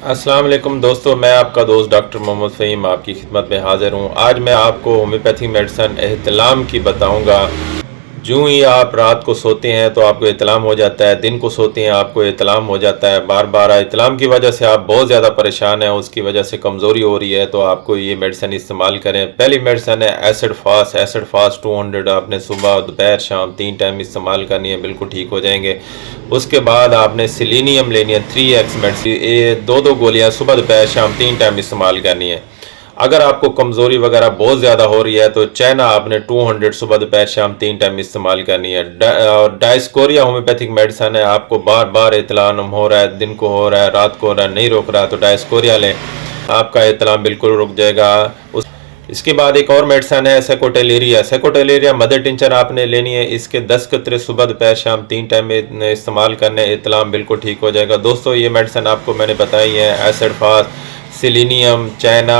अस्सलाम वालेकुम दोस्तों, मैं आपका दोस्त डॉक्टर मोहम्मद फ़हीम आपकी खिदमत में हाज़िर हूँ। आज मैं आपको होम्योपैथिक मेडिसिन एहतलाम की बताऊँगा। यूँ ही आप रात को सोते हैं तो आपको एहतलाम हो जाता है, दिन को सोते हैं आपको एहतलाम हो जाता है, बार-बार एहतलाम की वजह से आप बहुत ज़्यादा परेशान हैं, उसकी वजह से कमज़ोरी हो रही है, तो आपको ये मेडिसिन इस्तेमाल करें। पहली मेडिसिन है एसिड फास्ट 200 आपने सुबह, दोपहर, शाम 3 टाइम इस्तेमाल करनी है, बिल्कुल ठीक हो जाएँगे। उसके बाद आपने सेलेनियम लेनी है 3x मेडिसिन, ये 2-2 गोलियाँ सुबह, दोपहर, शाम 3 टाइम इस्तेमाल करनी है। अगर आपको कमज़ोरी वगैरह बहुत ज़्यादा हो रही है तो चाइना आपने 200 सुबह, दोपहर, शाम 3 टाइम इस्तेमाल करनी है। और डायस्कोरिया होम्योपैथिक मेडिसिन है, आपको बार बार इतलाम हो रहा है, दिन को हो रहा है, रात को हो रहा है, नहीं रोक रहा है, तो डायस्कोरिया लें, आपका इतलाम बिल्कुल रुक जाएगा। इसके बाद एक और मेडिसिन है सेकोटेलेरिया। सेकोटेलेरिया मदर टिंचर आपने लेनी है, इसके 10 कतरे सुबह, दोपहर, शाम 3 टाइम में इस्तेमाल करने, इतलाम बिल्कुल ठीक हो जाएगा। दोस्तों ये मेडिसिन आपको मैंने बताई है, acid fast, selenium, China,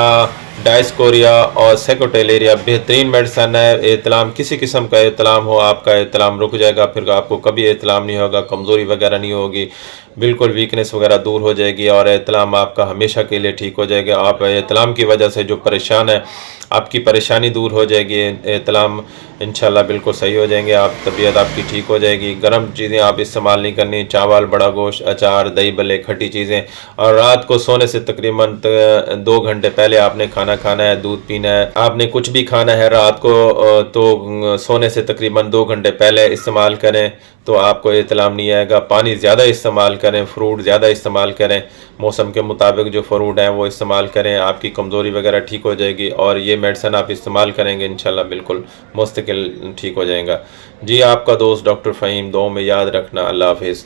Dioscorea और सेकोटेलेरिया बेहतरीन मेडिसन है। इतलाम किसी किस्म का इतलाम हो, आपका इतलाम रुक जाएगा, फिर आपको कभी इतलाम नहीं होगा, कमज़ोरी वगैरह नहीं होगी, बिल्कुल वीकनेस वगैरह दूर हो जाएगी और इतलाम आपका हमेशा के लिए ठीक हो जाएगा। आप इतलाम की वजह से जो परेशान है, आपकी परेशानी दूर हो जाएगी। इतलाम इंशाल्लाह बिल्कुल सही हो जाएंगे, आप तबीयत आपकी ठीक हो जाएगी। गर्म चीज़ें आप इस्तेमाल नहीं करनी, चावल, बड़ा गोश्त, अचार, दही भल्ले, खट्टी चीज़ें। और रात को सोने से तकरीबन 2 घंटे पहले आपने खाना खाना है, दूध पीना है, आपने कुछ भी खाना है रात को तो सोने से तकरीबन 2 घंटे पहले इस्तेमाल करें, तो आपको इतलाम नहीं आएगा। पानी ज़्यादा इस्तेमाल करें, फ्रूट ज़्यादा इस्तेमाल करें, मौसम के मुताबिक जो फ्रूट हैं वो इस्तेमाल करें, आपकी कमज़ोरी वगैरह ठीक हो जाएगी। और ये मेडिसिन आप इस्तेमाल करेंगे इंशाल्लाह बिल्कुल मुस्तकिल ठीक हो जाएगा। जी, आपका दोस्त डॉक्टर फ़हीम, दुआ में याद रखना। अल्लाह हाफिज़।